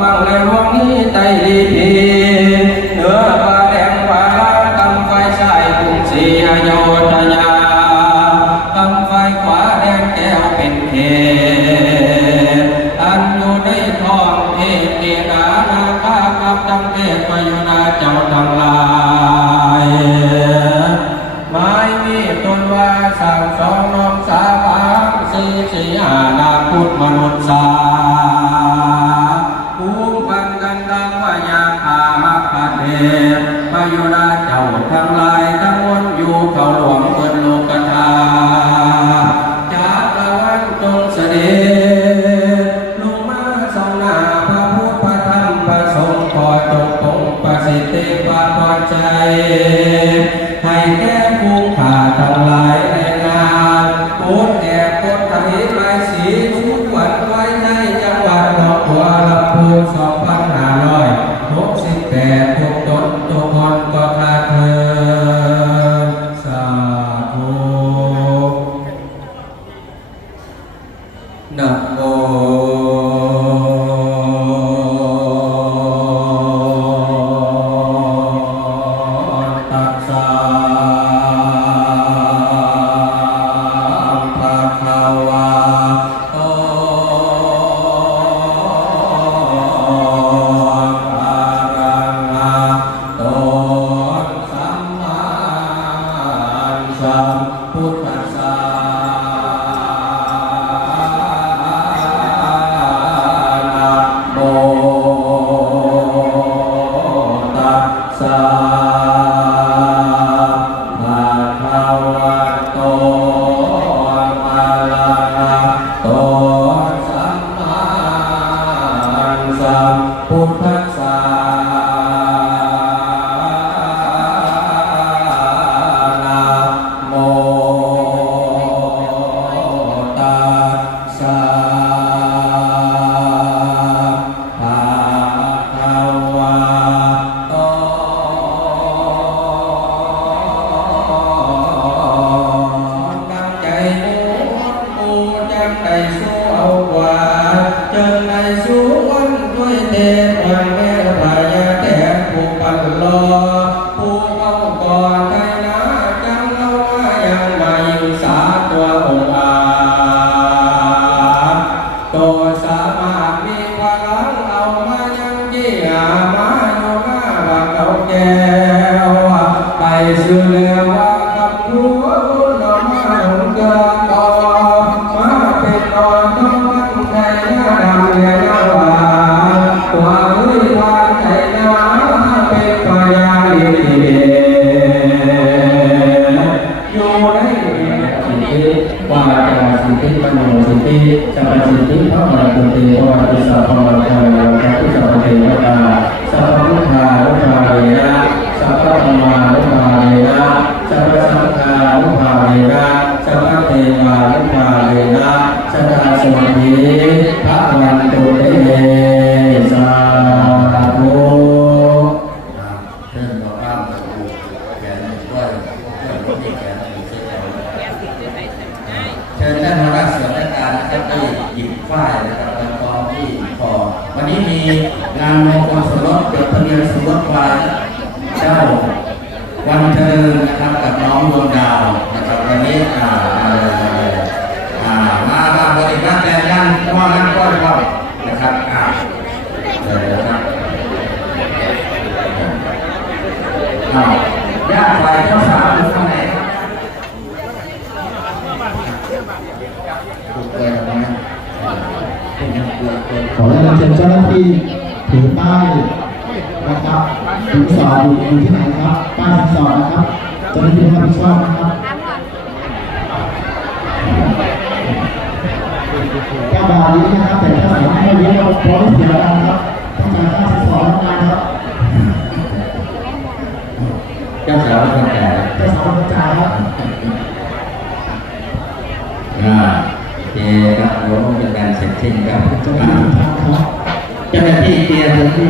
วังในหลวงนี้ใจดีพีเหนือป่าแดงป่าลากำไฟใส่กรุงศรีอโยธยากำไฟขวาแดงแก้วเป็นเขตอันอยู่ในท้องเทพเกณานาคากับดังเทพพยุนาเจ้าทั้งหลายไม้มีต้นว่าสั่งสองน้องสาบางสี่สี่หานาพุทธมนุษย์สาพยุนาเจ้าทั้งหลายทั้งมวลอยู่เขาหลวงเปิดโลกธาจากตะวันจงเสด็จลงมาทรงหน้าพระพุทธพระธรรมพระสงฆ์ขอจงคงประสิทธิภาพพอใจให้แก่ผู้ข้าทั้งหลายในงานพุทธแก่พุทธหิไลสีทุกวันไว้ในจังหวัดหนองบัวลำพู2568ทุกตนทุกคนก็คาเธอสาธุนะโมตัสสะภะคะวะโตพุทธัสสะนะโมตัสสะภะคะวะโตอะระหะโตสัมมาสัมพุทธัสสะในสู้เอากว่าเจอในสู้วันด้วยเทวันแม่พายาแทนผู้ปันรอผู้เอาก่อไทยนาจังเอาว่ายังมาอยู่สาตัวองค์อาตัวสามารถมีพลังเอามายังยี่หามาอยู่หน้าว่าเขาแก้วไปสู่เรือว่าคำพูดเรามาหงเกินต่อตอนต้องมันใจหน้าดำเรียนว่าตัววิวาใจหน้าเป็นพยาลิเดอยู่ในสิทธิวาจาสิทธิมโนสิทธิสัพสิทธิพระมรกุติภวติสัพพมรกายพระพุทธเทวตาสัพพพุทธานุภาเวนะสัพพธรรมานุภาเวนะสัพพสังฆานุภาเวนะสัพพเทวานุภาเวนะสตาสวัสดีพระวันตุเตสาธุเชิญต่อข้ามสู่แขนด้วยเพื่อนที่แขนที่เชิญท่านรักษาราชการท่านที่หยิบฝ้ายนะครับแล้วก็ที่คอวันนี้มีงานมงคลสมรสจดทะเบียนสมรสฝ่ายเจ้าวันเทิงนะครับกับน้องดวงดาวนะครับวันนี้มาบริการแต่งานว่านั้นก็ได้นะครับเลยนะครับญาติฝ่ายเจ้าสาวอยู่ข้างไหนขอให้เราเชิญเจ้าหน้าที่ถือป้ายนะครับสินสอดอยู่ที่ไหนครับป้ายสินสอดนะครับเจ้าหน้าที่รับผิดชอบนะครับแก้วดาวนี้นะครับแต่ถ้าสามารถไม่เลี้ยงเราพร้อมเสียแล้วครับต้องการค่าสินสอดนะครับเจ้าสาวคนแก่เจ้าสาวคนจ่ายครับโอเคครับผมเป็นการเสร็จสิ้นครับเจ้าหน้าที่เจ้าหน้าที่เตรียมที่